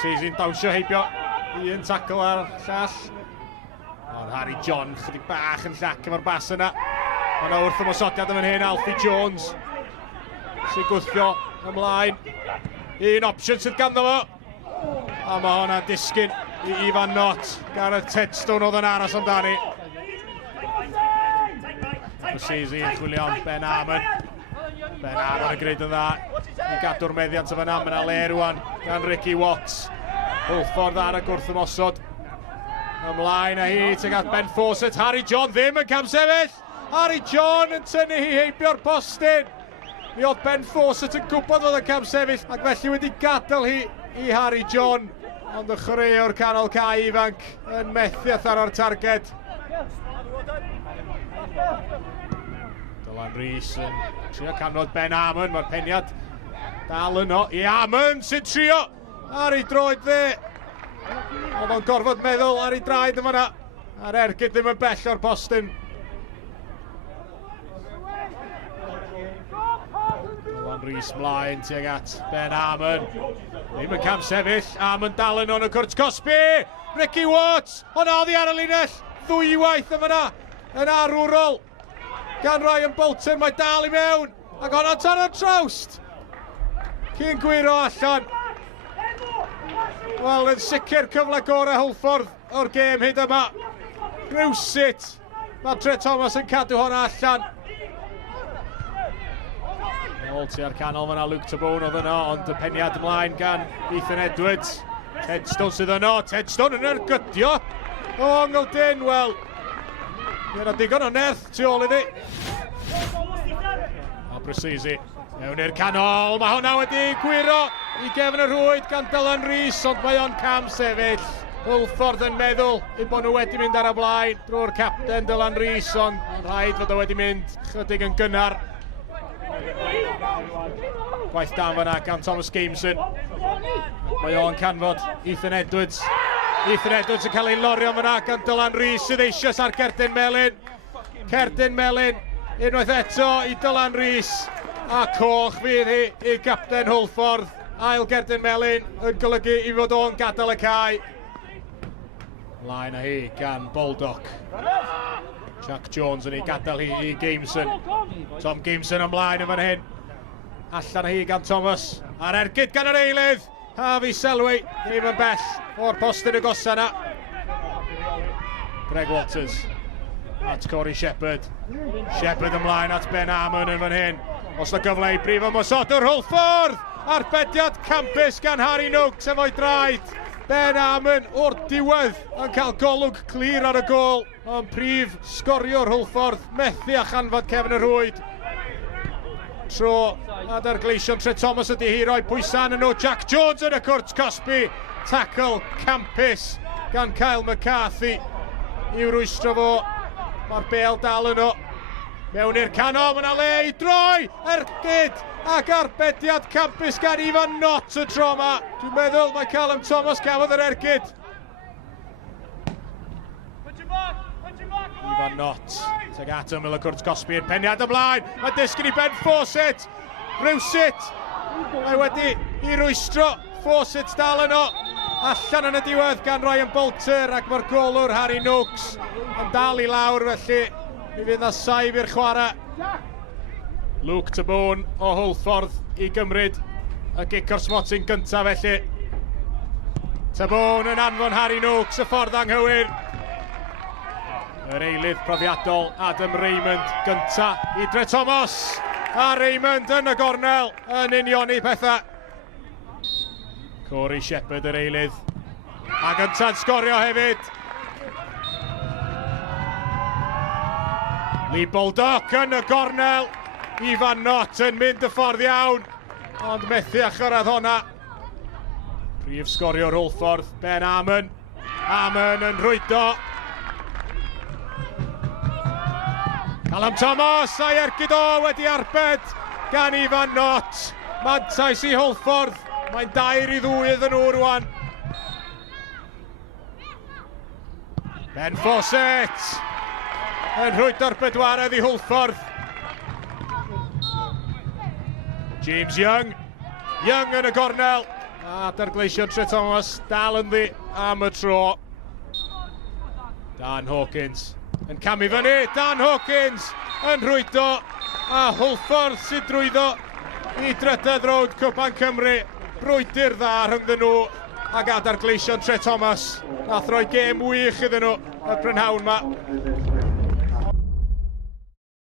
Sy'n dawnsio heibio un tacl ar llall. Ond Harry John chydig bach yn llac efo'r bas yna. Mae yna wrth ymosodiad yn fan hyn, Alfie Jones sy'n gwthio ymlaen. Un opsiwn sydd ganddo fo. A mae hwnna disgyn i Ifan Nott gan y Tedstone oedd yn aros amdani. Sy'n chwilio am Ben Amon. Ben Amon yn gwneud yn dda i gadw'r meddiant o fan am. Yna le rwan gan Ricky Watts. Hwlffordd ar y gwrthymosod. Ymlaen â hi tuag at Ben Fawcett. Harry John ddim yn camsefyll. Harry John yn tynnu hi heibio'r postyn. Mi oedd Ben Fawcett yn gwybod oedd yn camsefyll ac felly wedi gadael hi i Harry John. Ond y chwaraewr canol cae ifanc yn methiaeth ar o'r targed. Dylan Rhys yn trio canfod Ben Amon. Mae'r peniad dal yno i Amon sy'n trio ar ei droed dde. Oedd o'n gorfod meddwl ar ei draed yn fan'na. A'r ergyd ddim yn bell o'r postyn. Dylan Rhys mlaen tuag at Ben Amon. Ddim yn camsefyll. Amon dal yno yn y cwrt Cosby. Ricky Watts. Honna oddi ar y linell. Ddwywaith yn fan'na. Yn arwrol. Gan Ryan Bolton. Mae dal i mewn. Ac honna tan o'r trawst. Cyn gwiro allan. Wel, yn sicr cyfle gorau Hwlffordd o'r gêm hyd yma. Rhywsut. Mae Trethomas yn cadw honna allan. Ôl tu ar canol fyna Luke Tabone oedd yno, ond y peniad ymlaen gan Ethan Edwards. Tedstone sydd yno. Tedstone yn ergydio. O Ongeldyn, wel. Yna digon o nerth tu ôl iddi. A Brasisi. Mewn i'r canol, mae hwnna wedi gwiro i gefn y rwyd gan Dylan Rhys, ond mae o'n cam sefyll. Hwlffordd yn meddwl eu bod nhw wedi mynd ar y blaen drwy'r capten Dylan Rhys, ond rhaid fod o wedi mynd chydig yn gynnar. Gwaith dan fyna gan Thomas Gameson. Mae o'n canfod Ethan Edwards. Ethan Edwards yn cael ei lorio fyna gan Dylan Rhys sydd eisiau ar Cerdyn Melyn. Cerdyn Melyn unwaith eto i Dylan Rhys. A coch fydd hi i gapten Hwlffordd. Ail Cerdyn Melyn yn golygu i fod o'n gadael y cae. Mlaen â hi gan Baldock. Jack Jones yn ei gadael hi i Gameson. Tom Gameson ymlaen yn fan hyn. Allan â hi gan Thomas. A'r ergyd gan yr eilydd. Harvey Selway ddim yn bell o'r postyn y gosa na. Greg Walters at Corey Shepherd. Shepherd ymlaen at Ben Amon yn fan hyn. Os na gyfle i brif ymosodwr Hwlffordd. Arbediad campus gan Harry Noakes efo'i draed. Ben Amon o'r diwedd yn cael golwg clir ar y gôl. Ond prif sgoriwr Hwlffordd methu a chanfod cefn y rwyd. Tro Adar Gleision Trethomas ydi hi roi pwysan yn nhw. Jack Jones yn y cwrt Cosby. Tackle campus gan Kyle McCarthy i'w rwystro fo. Mae'r bêl dal yno. Mewn i'r canol, mae yna le i droi. Ergyd ac arbediad campus gan Ifan Nott y tro yma. Dwi'n meddwl mae Callum Thomas gafodd yr ergyd. Ifan Nott, tuag at ymyl y cwrt Cosby, i'r peniad ymlaen. Mae disgyn i Ben Fawcett. Rhywsut. Mae wedi i rwystro. Fawcett dal yno. Allan yn y diwedd gan Ryan Bolter ac mae'r golwr Harry Noakes yn dal i lawr felly. Mi fydd na saif i'r chwarae. Luke Tabone o Hwlffordd i gymryd y gic o'r smotyn gyntaf felly. Tabone yn anfon Harry Noakes y ffordd anghywir. Yr eilydd profiadol Adam Raymond gynta i Trethomas. A Raymond yn y gornel yn union i pethau. Corey Shepherd yr eilydd. A gynta'n sgorio hefyd. Lee Baldock yn y gornel. Ifan Nott yn mynd y ffordd iawn. Ond methu a chyrraedd honna. Prif sgoriwr Hwlffordd, Ben Amon. Amon yn rhwydo. Callum Thomas a'i ergyd o wedi arbed gan Ifan Nott. Mantais i Hwlffordd. Mae'n 2-2 iddyn nhw rwan. Ben Fawcett yn rhwydo'r bedwaredd i Hwlffordd. James Young. Young yn y gornel. Adar Gleision Trethomas dal yn ddi am y tro. Dan Hawkins yn camu fyny, Dan Hawkins yn rhwydo, a Hwlffordd sy'n drwyddo i drydydd rownd Cwpan Cymru. Brwydr dda rhyngddyn nhw ac Adar Gleision Trethomas. Nath roi gêm wych iddyn nhw y prynhawn 'ma.